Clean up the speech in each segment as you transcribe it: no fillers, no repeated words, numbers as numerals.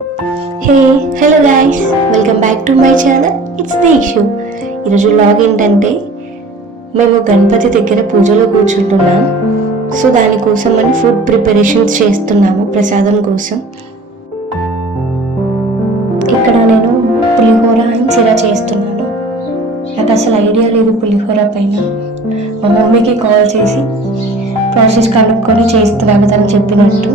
Hey hello guys, welcome back to my channel. It's the issue. ఈరోజు లాగ్ ఏంటంటే మేము గణపతి దగ్గర పూజలో కూర్చుంటున్నాం. సో దానికోసం అని ఫుడ్ ప్రిపరేషన్స్ చేస్తున్నాము ప్రసాదం కోసం. ఇక్కడ నేను పులిహోర అండ్ సిరా చేస్తున్నాను. నాకు అసలు ఐడియా లేదు పులిహోర పైన. మా మమ్మీకి కాల్ చేసి ప్రాసెస్ కనుక్కొని చేస్తున్నాను తను చెప్పినట్టు.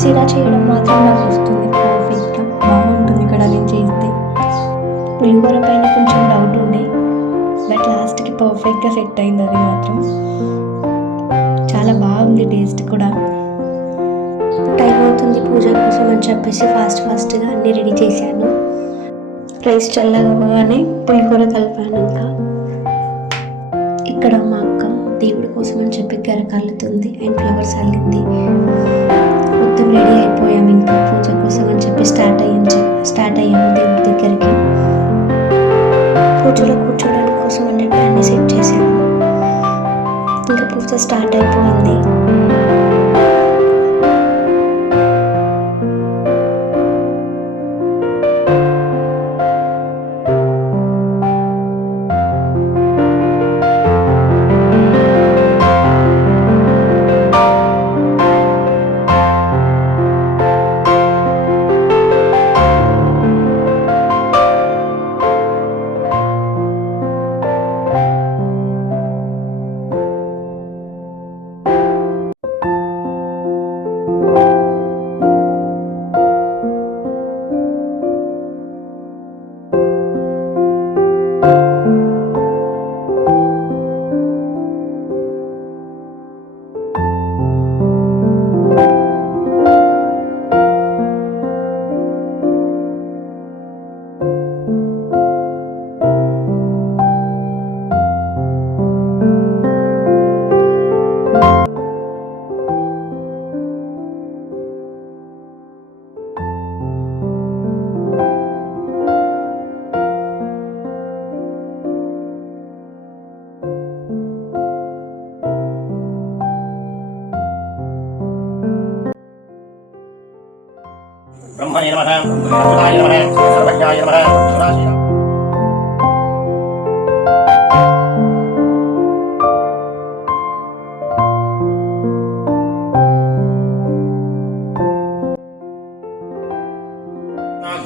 సిరా చేయడం మాత్రం నాకు వస్తుంది పర్ఫెక్ట్గా, బాగుంటుంది ఇక్కడ నేను చేస్తే. పులిహోర పైన కొంచెం డౌట్ ఉండే, బట్ లాస్ట్కి పర్ఫెక్ట్గా సెట్ అయింది. అది మాత్రం చాలా బాగుంది, టేస్ట్ కూడా. టైం అవుతుంది పూజ కోసం అని చెప్పేసి ఫాస్ట్గా అన్నీ రెడీ చేశాను. రైస్ చల్లగానే పులిహోర కలిపాను. ఇంకా ఇక్కడ మా అక్క దేవుడి కోసం అని చెప్పి కలుతుంది అండ్ ఫ్లవర్స్ అల్లింది. మొత్తం రెడీ అయిపోయాము ఇంకా పూజ కోసం అని చెప్పి స్టార్ట్ అయ్యాము దేవుడి దగ్గరికి. పూజలో కూర్చోడానికి కోసం అని చెప్పి అన్ని సెట్ చేసాము. ఇంకా పూజ స్టార్ట్ అయిపోయింది. ब्रह्मणे नमः अच्युताय नमः सर्वज्ञाय नमः सुराशिव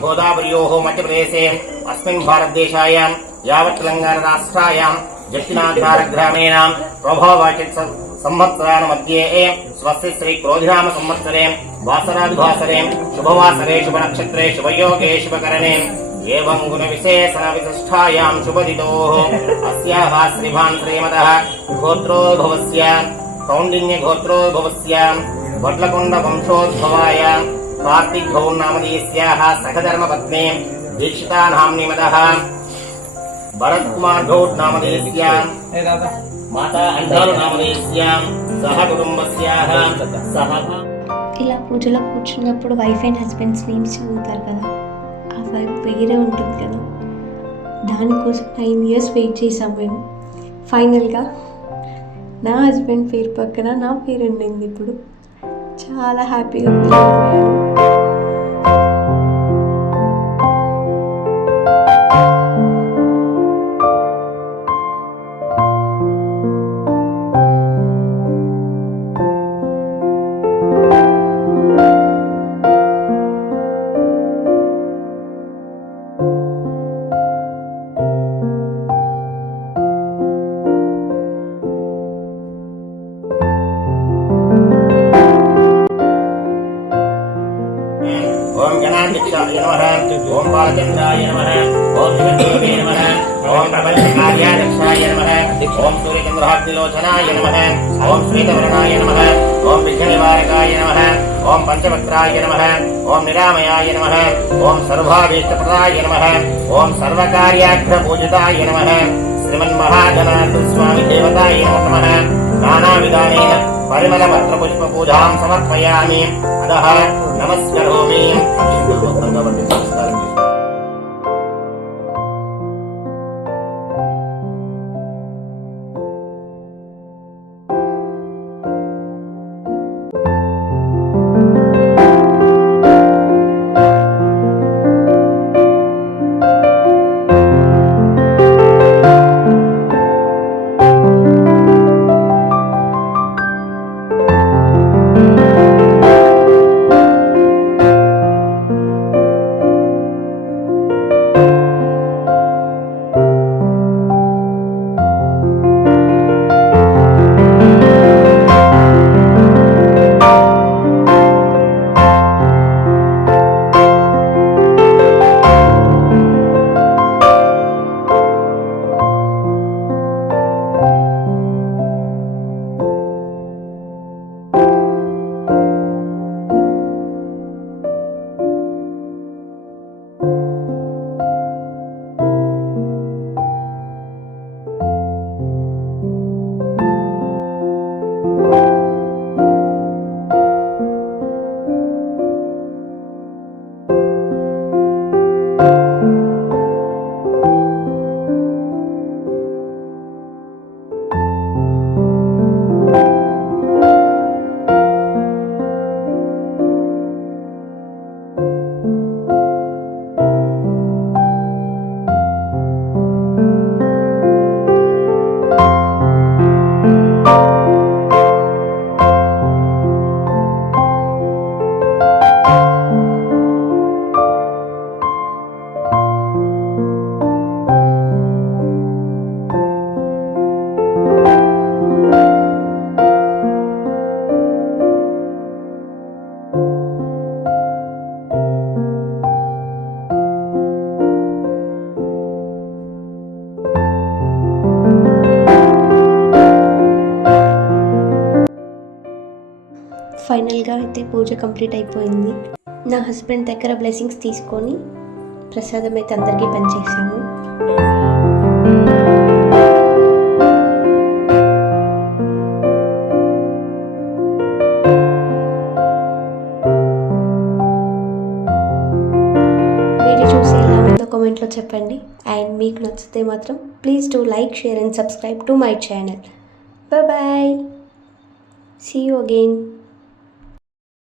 गोदावर्योः मध्यप्रदेशे अस्मिन् भारतदेशायां यावत् तेलङ्गानाराष्ट्रायां जट्टिनाधिकारग्रामेण प्रभववाचित् संवत्सरान् मध्ये स्वस्य श्री क्रोधिनाम संवत्सरे वासरादिवासरे शुभवासरे शुभनक्षत्रे शुभयोगे शुभकरणे एवं गुणविशेषणविशिष्टायां शुभदितोः अस्याः श्रीभान् श्रीमतः गोत्रोद्भवस्य कौण्डिन्यगोत्रोद्भवस्य वड्लकोण्डवंशोद्भवाय कार्तिकगौर्नामधेयस्याः सखधर्मपत्नी दीक्षितानाम्निमतः भरतकुमार गौड नामधेयस्यां माता अंधारू नामधेयस्यां सह कुटुंबस्याः सह. ఇలా పూజలో కూర్చున్నప్పుడు వైఫ్ అండ్ హస్బెండ్స్ నేమ్స్ చదువుతారు కదా, ఆ వైఫ్ వేరే ఉంటుంది కదా. దానికోసం 9 years వెయిట్ చేసాం మేము. ఫైనల్గా నా హస్బెండ్ పేరు పక్కన నా పేరు ఉండింది. ఇప్పుడు చాలా హ్యాపీగా ఫీల్ అయిపోయాను. ओम गणाध्यक्षाय नमः ओम बालचंद्राय नमः ओम शिवदेवे नमः ओम प्रपंचकार्याध्यक्षाय नमः ओम सूर्यचंद्राग्निलोचनाय नमः ओम श्वेतवर्णाय नमः ओम विघ्ननिवारकाय नमः ओम पंचवक्त्राय नमः ओम निरामयाय नमः ओम सर्वाभीष्टप्रदाय नमः ओम सर्वकार्याग्रपूजिताय नमः श्रीमन्महागणाधिपति स्वामी देवताय नमः. नानाविधानेन परिमलपत्रपुष्पपूजां समर्पयामि. अतः नमस्करोमि. ఫైనల్గా అయితే పూజ కంప్లీట్ అయిపోయింది. నా హస్బెండ్ దగ్గర బ్లెస్సింగ్స్ తీసుకొని ప్రసాదం అయితే అందరికీ పనిచేసాము. వీడియో చూసి ఎలా ఉందో కామెంట్లో చెప్పండి. అండ్ మీకు నచ్చితే మాత్రం please do like, share and subscribe to my channel. Bye. See you again.